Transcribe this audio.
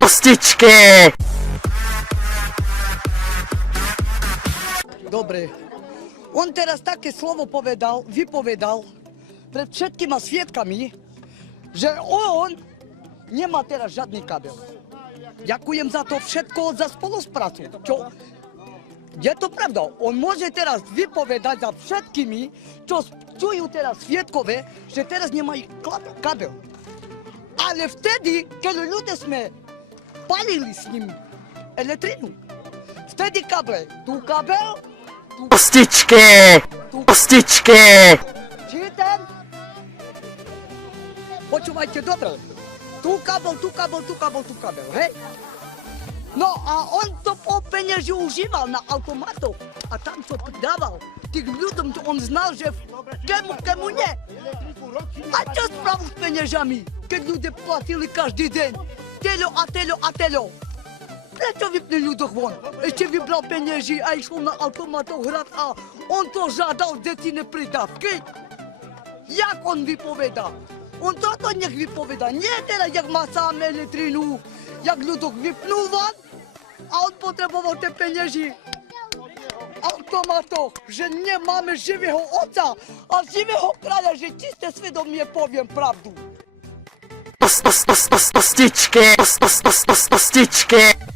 Postičky! Dobre. On teraz také slovo vypovedal pred všetkými svedkami, že on nemá teraz žiadny kabel. Ďakujem za to všetko, za spoluprácu. Čo? Je to pravda. On môže teraz vypovedať za všetkými, čo čujú teraz svedkové, že teraz nemajú kabel. Ale vtedy, keď ľudia sme palili s ním elektrinu, vtedy kabel. Tu kabel, Postičky! Postičky! čítam. Počúvajte dobre. Tu kabel, tu kabel, tu kabel, tu kabel, hej? No a on to po penieži užíval na automatoch a tam čo dával tých ľuďom, čo on znal, že kemu nie. A čo spravil s peniežami, keď ľudia platili každý deň? Teľo. Prečo vypne ľuďoch von? Ešte vybral penieži a išlo na automatoch hrať a on to žádal detinné pridávky? Jak on vypovedá? On toto nech vypovedá, nie teda, jak má sám elektrinu, jak ľudoch vypnul von a on potreboval tie penieži automatoch, že nemáme živého otca a živého kráľa, že čisté svedomie poviem pravdu. Postičky! Postičky!